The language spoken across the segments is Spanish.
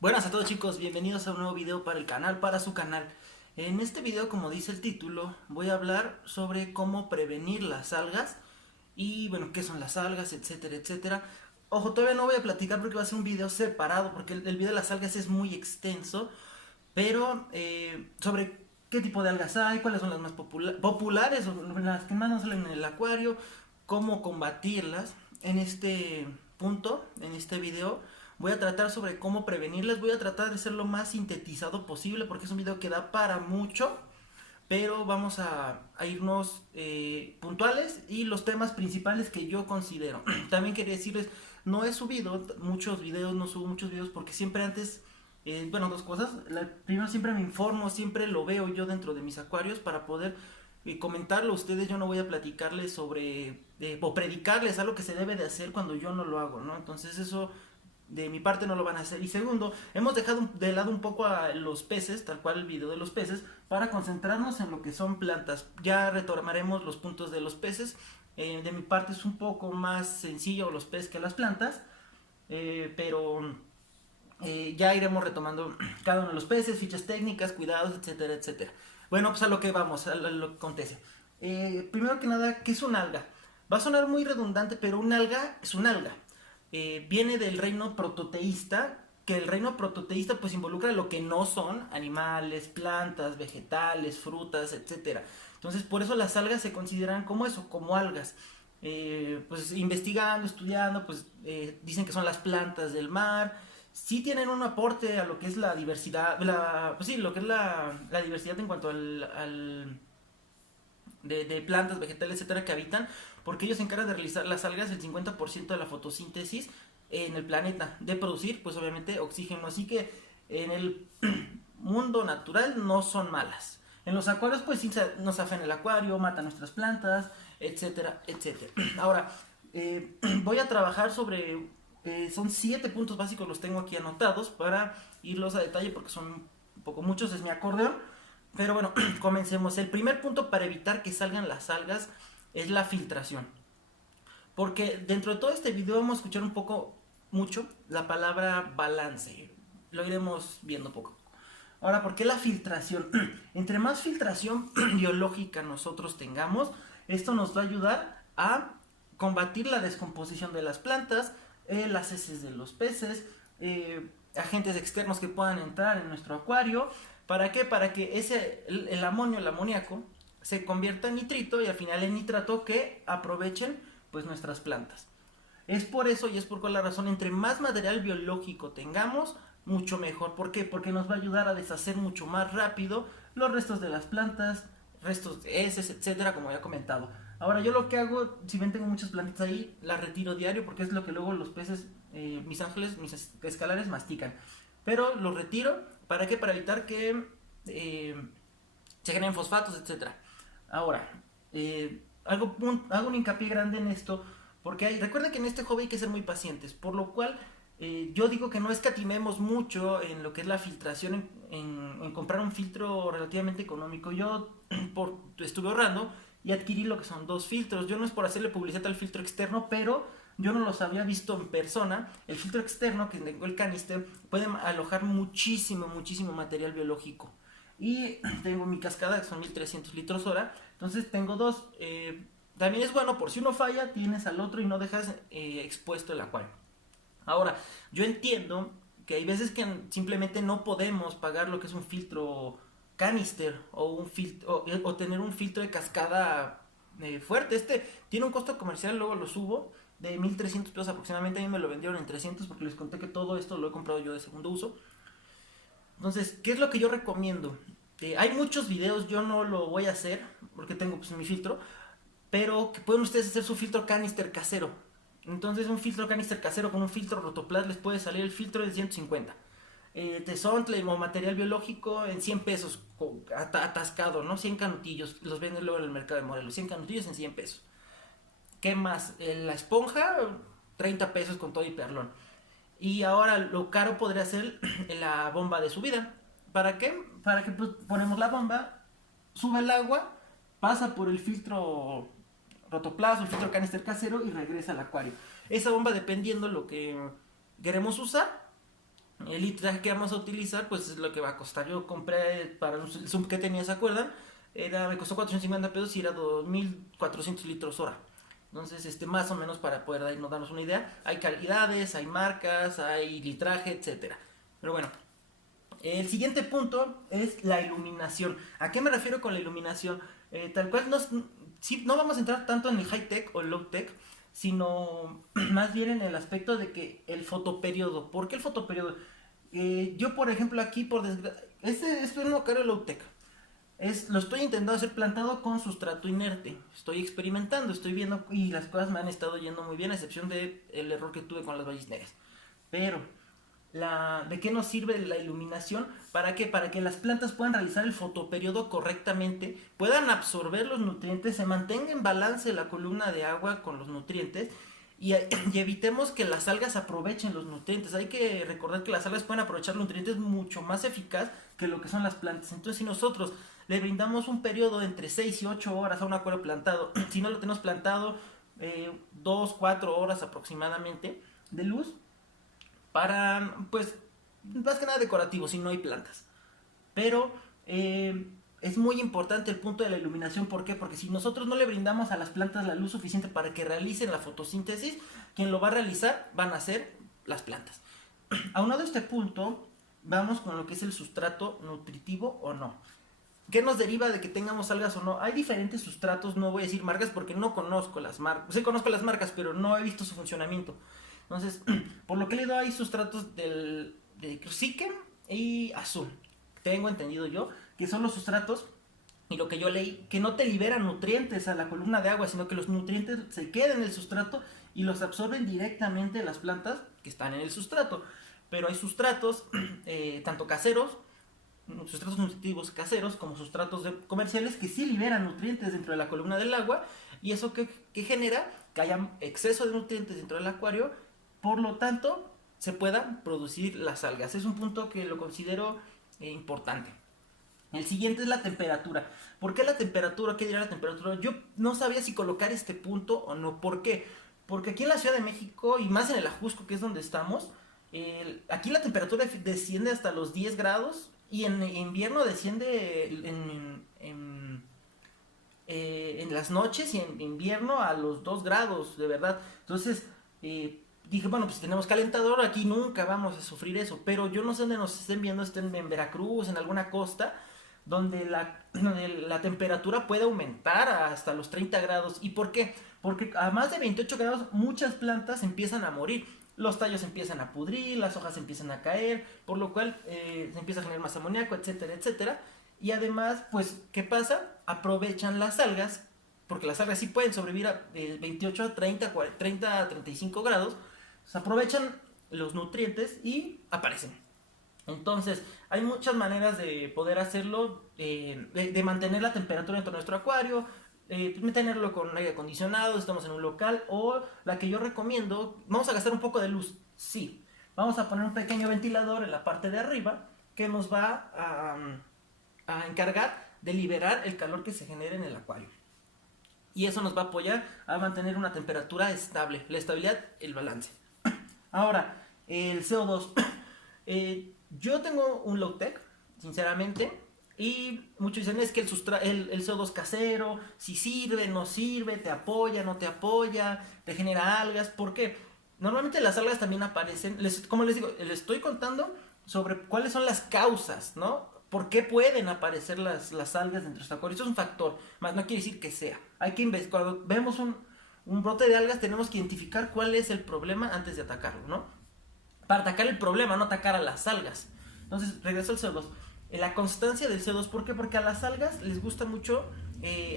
Buenas a todos chicos, bienvenidos a un nuevo video para el canal, para su canal. En este video, como dice el título, voy a hablar sobre cómo prevenir las algas y bueno, qué son las algas, etcétera, etcétera. Ojo, todavía no voy a platicar porque va a ser un video separado porque el video de las algas es muy extenso, pero sobre qué tipo de algas hay, cuáles son las más populares, o las que más nos salen en el acuario, cómo combatirlas. En este punto, en este video, voy a tratar sobre cómo prevenirlas. Voy a tratar de ser lo más sintetizado posible porque es un video que da para mucho, pero vamos a irnos puntuales y los temas principales que yo considero. También quería decirles, no he subido muchos videos, no subo muchos videos porque siempre antes, bueno, dos cosas. Primero, siempre me informo, siempre lo veo yo dentro de mis acuarios para poder comentarlo a ustedes. Yo no voy a platicarles sobre o predicarles algo que se debe de hacer cuando yo no lo hago, ¿no? Entonces eso de mi parte no lo van a hacer. Y segundo, hemos dejado de lado un poco a los peces, tal cual el video de los peces, para concentrarnos en lo que son plantas. Ya retomaremos los puntos de los peces. De mi parte es un poco más sencillo los peces que las plantas, pero ya iremos retomando cada uno de los peces, fichas técnicas, cuidados, etcétera, etcétera. Bueno, pues a lo que vamos, a lo que acontece. Primero que nada, ¿qué es un alga? Va a sonar muy redundante, pero un alga es un alga. Viene del reino prototeísta, que el reino prototeísta pues involucra lo que no son animales, plantas, vegetales, frutas, etcétera. Entonces por eso las algas se consideran como eso, como algas. Pues investigando, estudiando, pues dicen que son las plantas del mar. Sí tienen un aporte a lo que es la diversidad, pues sí, lo que es la diversidad en cuanto de plantas, vegetales, etcétera, que habitan, porque ellos se encargan de realizar las algas el 50% de la fotosíntesis en el planeta, de producir, pues obviamente, oxígeno. Así que en el mundo natural no son malas. En los acuarios, pues sí nos afan el acuario, matan nuestras plantas, etcétera, etcétera. Ahora, voy a trabajar sobre. Son 7 puntos básicos, los tengo aquí anotados para irlos a detalle porque son un poco muchos, es mi acordeón. Pero bueno, comencemos. El primer punto para evitar que salgan las algas es la filtración. Porque dentro de todo este video vamos a escuchar un poco, mucho, la palabra balance. Lo iremos viendo poco a poco. Ahora, ¿por qué la filtración? Entre más filtración biológica nosotros tengamos, esto nos va a ayudar a combatir la descomposición de las plantas, las heces de los peces, agentes externos que puedan entrar en nuestro acuario. ¿Para qué? Para que el amonio, el amoníaco, se convierta en nitrito y al final en nitrato que aprovechen pues nuestras plantas. Es por eso y es por la razón, entre más material biológico tengamos, mucho mejor. ¿Por qué? Porque nos va a ayudar a deshacer mucho más rápido los restos de las plantas, restos de heces, etcétera, como ya comentado. Ahora yo lo que hago, si ven tengo muchas plantitas ahí, las retiro diario porque es lo que luego los peces, mis ángeles, mis escalares mastican. Pero los retiro, ¿para qué? Para evitar que se generen fosfatos, etcétera. Ahora, hago un hincapié grande en esto porque recuerden que en este hobby hay que ser muy pacientes, por lo cual yo digo que no escatimemos mucho en lo que es la filtración, en comprar un filtro relativamente económico. Yo estuve ahorrando y adquirí lo que son 2 filtros. Yo no es por hacerle publicidad al filtro externo, pero yo no los había visto en persona. El filtro externo, que tengo el canister, puede alojar muchísimo, muchísimo material biológico. Y tengo mi cascada, que son 1300 litros hora. Entonces tengo dos. También es bueno por si uno falla, tienes al otro y no dejas expuesto el acuario. Ahora, yo entiendo que hay veces que simplemente no podemos pagar lo que es un filtro canister o tener un filtro de cascada fuerte. Este tiene un costo comercial, luego lo subo, de 1300 pesos aproximadamente. A mí me lo vendieron en 300 porque les conté que todo esto lo he comprado yo de segundo uso. Entonces, ¿qué es lo que yo recomiendo? Hay muchos videos, yo no lo voy a hacer porque tengo pues mi filtro, pero que pueden ustedes hacer su filtro canister casero. Entonces un filtro canister casero con un filtro rotoplas les puede salir el filtro de 150. Tesontle o material biológico en 100 pesos, atascado, ¿no? 100 canutillos, los venden luego en el mercado de Morelos, 100 canutillos en 100 pesos. ¿Qué más? La esponja, 30 pesos con todo y perlón. Y ahora lo caro podría ser la bomba de subida. ¿Para qué? Para que pues, ponemos la bomba, sube el agua, pasa por el filtro rotoplas o el filtro canister casero y regresa al acuario. Esa bomba, dependiendo lo que queremos usar, El litraje que vamos a utilizar pues es lo que va a costar. Yo compré para el Zoom que tenía, ¿se acuerdan? Me costó 450 pesos y era 2400 litros hora. Entonces, más o menos para poder darnos una idea. Hay calidades, hay marcas, hay litraje, etcétera. Pero bueno, el siguiente punto es la iluminación. ¿A qué me refiero con la iluminación? Tal cual, sí, no vamos a entrar tanto en el high tech o el low tech, sino más bien en el aspecto de que el fotoperiodo. ¿Por qué el fotoperiodo? Yo, por ejemplo, aquí, por desgracia, es un caro low tech. Lo estoy intentando hacer plantado con sustrato inerte. Estoy experimentando, estoy viendo y las cosas me han estado yendo muy bien, a excepción del error que tuve con las valles negras. Pero, ¿de qué nos sirve la iluminación? ¿Para qué? Para que las plantas puedan realizar el fotoperiodo correctamente, puedan absorber los nutrientes, se mantenga en balance la columna de agua con los nutrientes y evitemos que las algas aprovechen los nutrientes. Hay que recordar que las algas pueden aprovechar los nutrientes mucho más eficaz que lo que son las plantas. Entonces, si nosotros le brindamos un periodo entre 6 y 8 horas a un acuario plantado, si no lo tenemos plantado 2, 4 horas aproximadamente de luz, para, pues, más que nada decorativo, si no hay plantas. Pero es muy importante el punto de la iluminación. ¿Por qué? Porque si nosotros no le brindamos a las plantas la luz suficiente para que realicen la fotosíntesis, quien lo va a realizar van a ser las plantas. Aunado a este punto, vamos con lo que es el sustrato nutritivo o no. ¿Qué nos deriva de que tengamos algas o no? Hay diferentes sustratos, no voy a decir marcas porque no conozco las marcas. Sí conozco las marcas, pero no he visto su funcionamiento. Entonces, por lo que he leído, hay sustratos de Sikem y Azul. Tengo entendido yo que son los sustratos, y lo que yo leí, que no te liberan nutrientes a la columna de agua, sino que los nutrientes se quedan en el sustrato y los absorben directamente las plantas que están en el sustrato. Pero hay sustratos, tanto caseros, sustratos nutritivos caseros, como sustratos comerciales, que sí liberan nutrientes dentro de la columna del agua, y eso que genera que haya exceso de nutrientes dentro del acuario, por lo tanto se puedan producir las algas. Es un punto que lo considero importante. El siguiente es la temperatura. ¿Por qué la temperatura? ¿Qué dirá la temperatura? Yo no sabía si colocar este punto o no. ¿Por qué? Porque aquí en la Ciudad de México, y más en el Ajusco, que es donde estamos, aquí la temperatura desciende hasta los 10 grados, y en invierno desciende en las noches, y en invierno a los 2 grados, de verdad. Entonces, dije, bueno, pues tenemos calentador, aquí nunca vamos a sufrir eso. Pero yo no sé dónde nos estén viendo, estén en Veracruz, en alguna costa, donde la temperatura puede aumentar hasta los 30 grados. ¿Y por qué? Porque a más de 28 grados muchas plantas empiezan a morir. Los tallos empiezan a pudrir, las hojas empiezan a caer, por lo cual se empieza a generar más amoníaco, etcétera, etcétera. Y además, pues, ¿qué pasa? Aprovechan las algas, porque las algas sí pueden sobrevivir a 28 a 30, 30 a 35 grados. Se aprovechan los nutrientes y aparecen. Entonces, hay muchas maneras de poder hacerlo, de mantener la temperatura dentro de nuestro acuario, tenerlo con aire acondicionado, estamos en un local, o la que yo recomiendo, vamos a gastar un poco de luz, sí. Vamos a poner un pequeño ventilador en la parte de arriba que nos va a encargar de liberar el calor que se genere en el acuario. Y eso nos va a apoyar a mantener una temperatura estable, la estabilidad, el balance. Ahora, el CO2. Yo tengo un low tech, sinceramente, y muchos dicen es que el CO2 casero, si sirve, no sirve, te apoya, no te apoya, te genera algas. ¿Por qué? Normalmente las algas también aparecen, como les digo, les estoy contando sobre cuáles son las causas, ¿no? ¿Por qué pueden aparecer las algas dentro de este acuario? Eso es un factor, más no quiere decir que sea. Hay que investigar. Cuando vemos un brote de algas, tenemos que identificar cuál es el problema antes de atacarlo, ¿no? Para atacar el problema, no atacar a las algas. Entonces, regreso al CO2. La constancia del CO2, ¿por qué? Porque a las algas les gusta mucho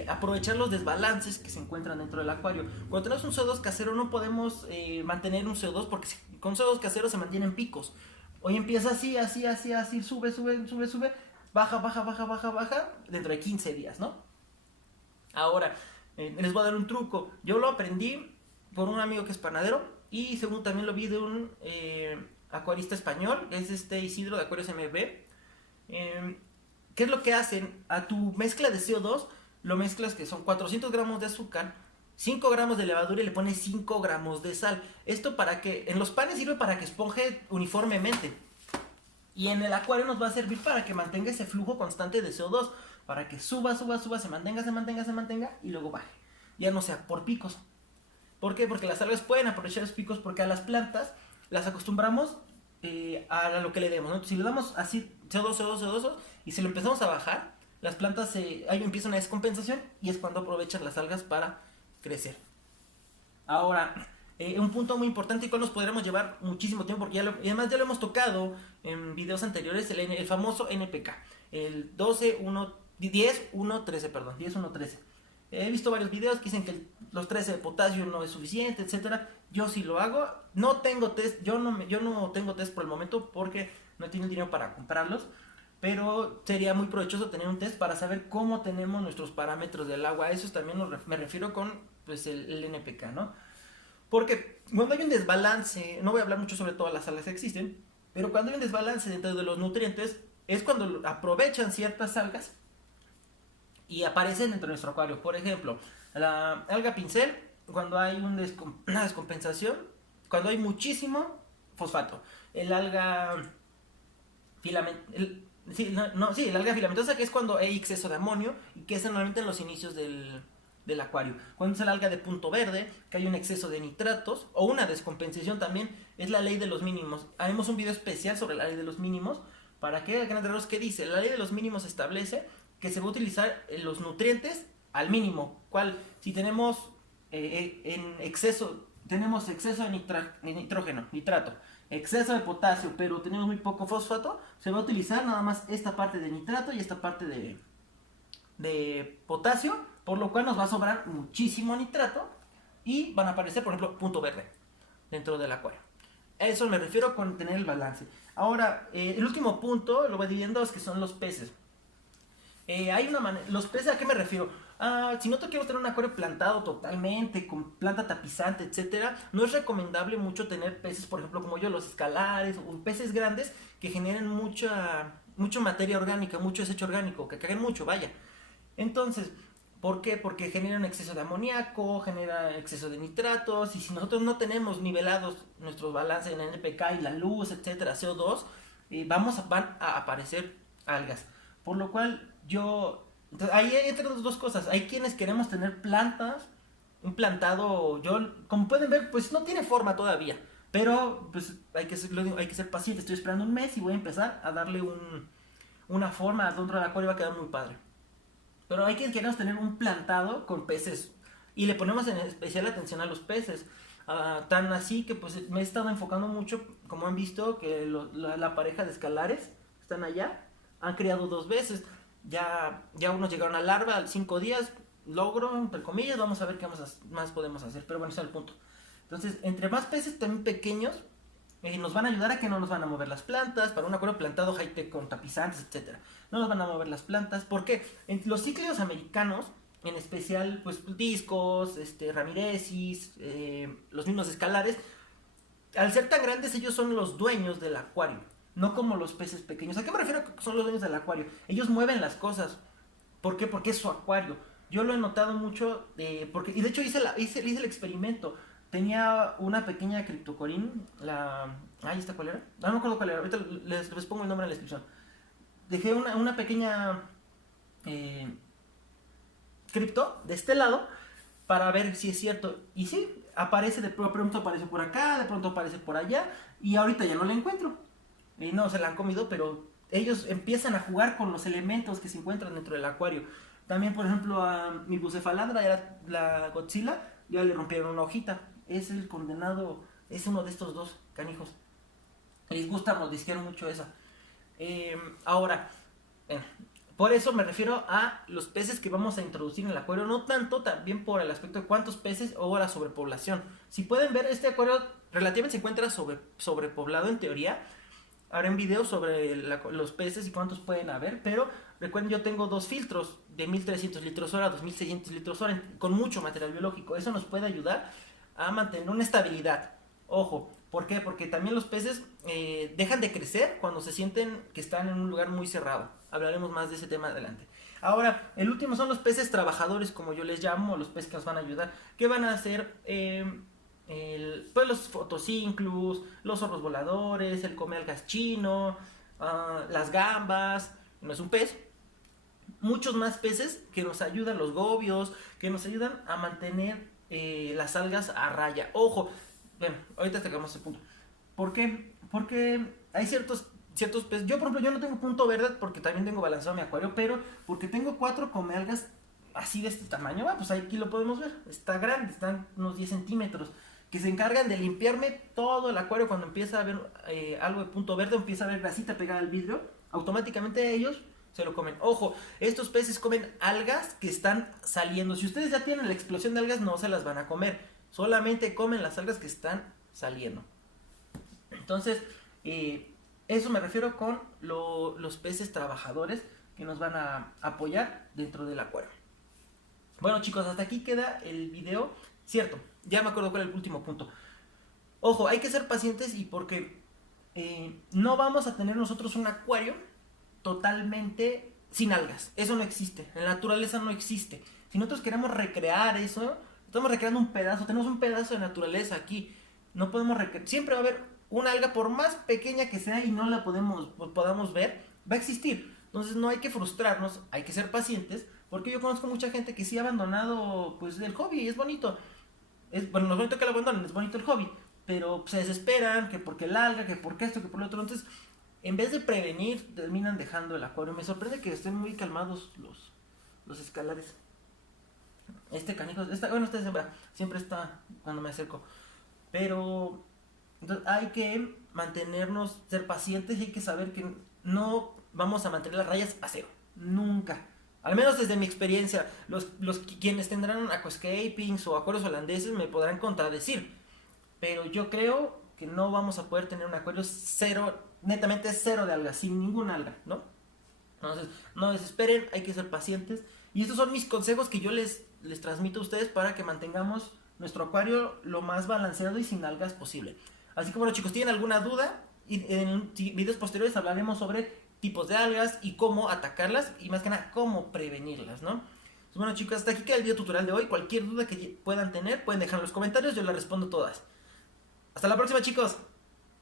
aprovechar los desbalances que se encuentran dentro del acuario. Cuando tenemos un CO2 casero no podemos mantener un CO2, porque con CO2 casero se mantienen picos. Hoy empieza así, sube, baja, dentro de 15 días, ¿no? Ahora, les voy a dar un truco. Yo lo aprendí por un amigo que es panadero, y según también lo vi de un acuarista español, que es Isidro de Acuarios MB. ¿Qué es lo que hacen? A tu mezcla de CO2 lo mezclas, que son 400 gramos de azúcar, 5 gramos de levadura, y le pones 5 gramos de sal. Esto para que, en los panes sirve para que esponje uniformemente. Y en el acuario nos va a servir para que mantenga ese flujo constante de CO2, para que suba, suba, suba, se mantenga, se mantenga, se mantenga y luego baje. Ya no sea por picos. ¿Por qué? Porque las algas pueden aprovechar los picos, porque a las plantas las acostumbramos a lo que le demos, ¿no? Si le damos así CO2, CO2, CO2 y si lo empezamos a bajar, las plantas ahí empieza una descompensación y es cuando aprovechan las algas para crecer. Ahora, un punto muy importante y cual nos podremos llevar muchísimo tiempo, porque además ya lo hemos tocado en videos anteriores, el famoso NPK, el 12, 1, 10, 1, 13, perdón, 10, 1, 13. He visto varios videos que dicen que los 13 de potasio no es suficiente, etcétera. Yo sí lo hago. No tengo test, yo no tengo test por el momento porque no tengo el dinero para comprarlos. Pero sería muy provechoso tener un test para saber cómo tenemos nuestros parámetros del agua. Eso también me refiero con pues, el NPK, ¿no? Porque cuando hay un desbalance, no voy a hablar mucho sobre todas las algas que existen, pero cuando hay un desbalance dentro de los nutrientes, es cuando aprovechan ciertas algas y aparecen dentro de nuestro acuario. Por ejemplo, la alga pincel, cuando hay una descompensación, cuando hay muchísimo fosfato. El alga el alga filamentosa, que es cuando hay exceso de amonio y que es normalmente en los inicios del acuario. Cuando es el alga de punto verde, que hay un exceso de nitratos o una descompensación también, es la ley de los mínimos. Haremos un video especial sobre la ley de los mínimos. ¿Para qué? Grandes rasgos, ¿qué dice? La ley de los mínimos establece que se va a utilizar los nutrientes al mínimo. ¿Cuál? Si tenemos tenemos exceso de nitrógeno, nitrato, exceso de potasio, pero tenemos muy poco fosfato, se va a utilizar nada más esta parte de nitrato y esta parte de potasio, por lo cual nos va a sobrar muchísimo nitrato y van a aparecer, por ejemplo, punto verde dentro del acuario. A eso me refiero con tener el balance. Ahora, el último punto lo voy dividiendo es que son los peces. Hay una manera, los peces, ¿a qué me refiero? Si no te quiero tener un acuario plantado totalmente, con planta tapizante, etcétera, no es recomendable mucho tener peces, por ejemplo, como yo, los escalares, o peces grandes que generen mucha materia orgánica, mucho desecho orgánico, que caguen mucho, vaya. Entonces, ¿por qué? Porque generan exceso de amoníaco, genera exceso de nitratos, y si nosotros no tenemos nivelados nuestros balances en NPK y la luz, etcétera, CO2, van a aparecer algas. Por lo cual, entonces, ahí entran dos cosas. Hay quienes queremos tener plantas, un plantado, como pueden ver, pues no tiene forma todavía. Pero pues hay que ser paciente. Estoy esperando un mes y voy a empezar a darle una forma dentro del acuario, va a quedar muy padre. Pero hay quienes queremos tener un plantado con peces y le ponemos en especial atención a los peces. Tan así que pues me he estado enfocando mucho, como han visto, que la pareja de escalares están allá, han criado 2 veces. Ya unos llegaron a larva al 5 días, logro, entre comillas, vamos a ver qué más podemos hacer, pero bueno, ese es el punto. Entonces, entre más peces también pequeños, nos van a ayudar a que no nos van a mover las plantas, para un acuario plantado high-tech con tapizantes, etcétera. No nos van a mover las plantas, porque en los cíclidos americanos, en especial, pues discos, ramiresis, los mismos escalares, al ser tan grandes, ellos son los dueños del acuario. No como los peces pequeños. ¿A qué me refiero que son los dueños del acuario? Ellos mueven las cosas. ¿Por qué? Porque es su acuario. Yo lo he notado mucho, y de hecho hice el experimento. Tenía una pequeña criptocorín, ¿esta cuál era? No me acuerdo cuál era, ahorita les pongo el nombre en la descripción. Dejé una pequeña cripto de este lado para ver si es cierto. Y sí, aparece de pronto aparece por acá, de pronto aparece por allá, y ahorita ya no la encuentro. Y no se la han comido, pero ellos empiezan a jugar con los elementos que se encuentran dentro del acuario. También, por ejemplo, a mi bucefalandra, era la Godzilla, ya le rompieron una hojita. Es el condenado, es uno de estos dos canijos. Les gusta mordisquear mucho esa. Ahora, por eso me refiero a los peces que vamos a introducir en el acuario, no tanto también por el aspecto de cuántos peces o la sobrepoblación. Si pueden ver, este acuario relativamente se encuentra sobrepoblado en teoría. Haré un video sobre los peces y cuántos pueden haber, pero recuerden, yo tengo 2 filtros de 1300 litros hora, 2600 litros hora, con mucho material biológico. Eso nos puede ayudar a mantener una estabilidad. Ojo, ¿por qué? Porque también los peces dejan de crecer cuando se sienten que están en un lugar muy cerrado. Hablaremos más de ese tema adelante. Ahora, el último son los peces trabajadores, como yo les llamo, los peces que nos van a ayudar. ¿Qué van a hacer? Pues los fotosínclus, los zorros voladores, el come algas chino, las gambas, no es un pez, muchos más peces que nos ayudan, los gobios, que nos ayudan a mantener las algas a raya. Ojo, bueno, ahorita tocamos ese punto. ¿Por qué? Porque hay ciertos peces. Yo, por ejemplo, yo no tengo punto verde porque también tengo balanceado mi acuario, pero porque tengo 4 comealgas así de este tamaño, pues aquí lo podemos ver. Está grande, están unos 10 centímetros. Que se encargan de limpiarme todo el acuario cuando empieza a haber algo de punto verde, empieza a haber grasita pegada al vidrio. Automáticamente ellos se lo comen. Ojo, estos peces comen algas que están saliendo. Si ustedes ya tienen la explosión de algas, no se las van a comer. Solamente comen las algas que están saliendo. Entonces, eso me refiero con los peces trabajadores que nos van a apoyar dentro del acuario. Bueno, chicos, hasta aquí queda el video. Cierto, ya me acuerdo cuál es el último punto. Ojo, hay que ser pacientes y porque no vamos a tener nosotros un acuario totalmente sin algas. Eso no existe. En la naturaleza no existe. Si nosotros queremos recrear eso, estamos recreando un pedazo. Tenemos un pedazo de naturaleza aquí. No podemos recrear. Siempre va a haber una alga, por más pequeña que sea y no la podamos ver, va a existir. Entonces no hay que frustrarnos, hay que ser pacientes. Porque yo conozco mucha gente que sí ha abandonado pues el hobby y es bonito. Bueno, no es bonito que lo abandonen, es bonito el hobby. Pero se desesperan, que porque el alga, que porque esto, que por lo otro. Entonces, en vez de prevenir, terminan dejando el acuario. Me sorprende que estén muy calmados los escalares. Este canijo, bueno, este siempre está cuando me acerco. Pero entonces, hay que mantenernos, ser pacientes y hay que saber que no vamos a mantener las rayas a cero. Nunca. Al menos desde mi experiencia, quienes tendrán aquascapings o acuarios holandeses me podrán contradecir. Pero yo creo que no vamos a poder tener un acuario cero, netamente cero de algas, sin ninguna alga, ¿no? Entonces, no desesperen, hay que ser pacientes. Y estos son mis consejos que yo les transmito a ustedes para que mantengamos nuestro acuario lo más balanceado y sin algas posible. Así que bueno, chicos, ¿tienen alguna duda? Y en videos posteriores hablaremos sobre tipos de algas y cómo atacarlas y más que nada cómo prevenirlas, ¿no? Pues bueno, chicos, hasta aquí queda el video tutorial de hoy. Cualquier duda que puedan tener pueden dejar en los comentarios, yo las respondo todas. Hasta la próxima, chicos.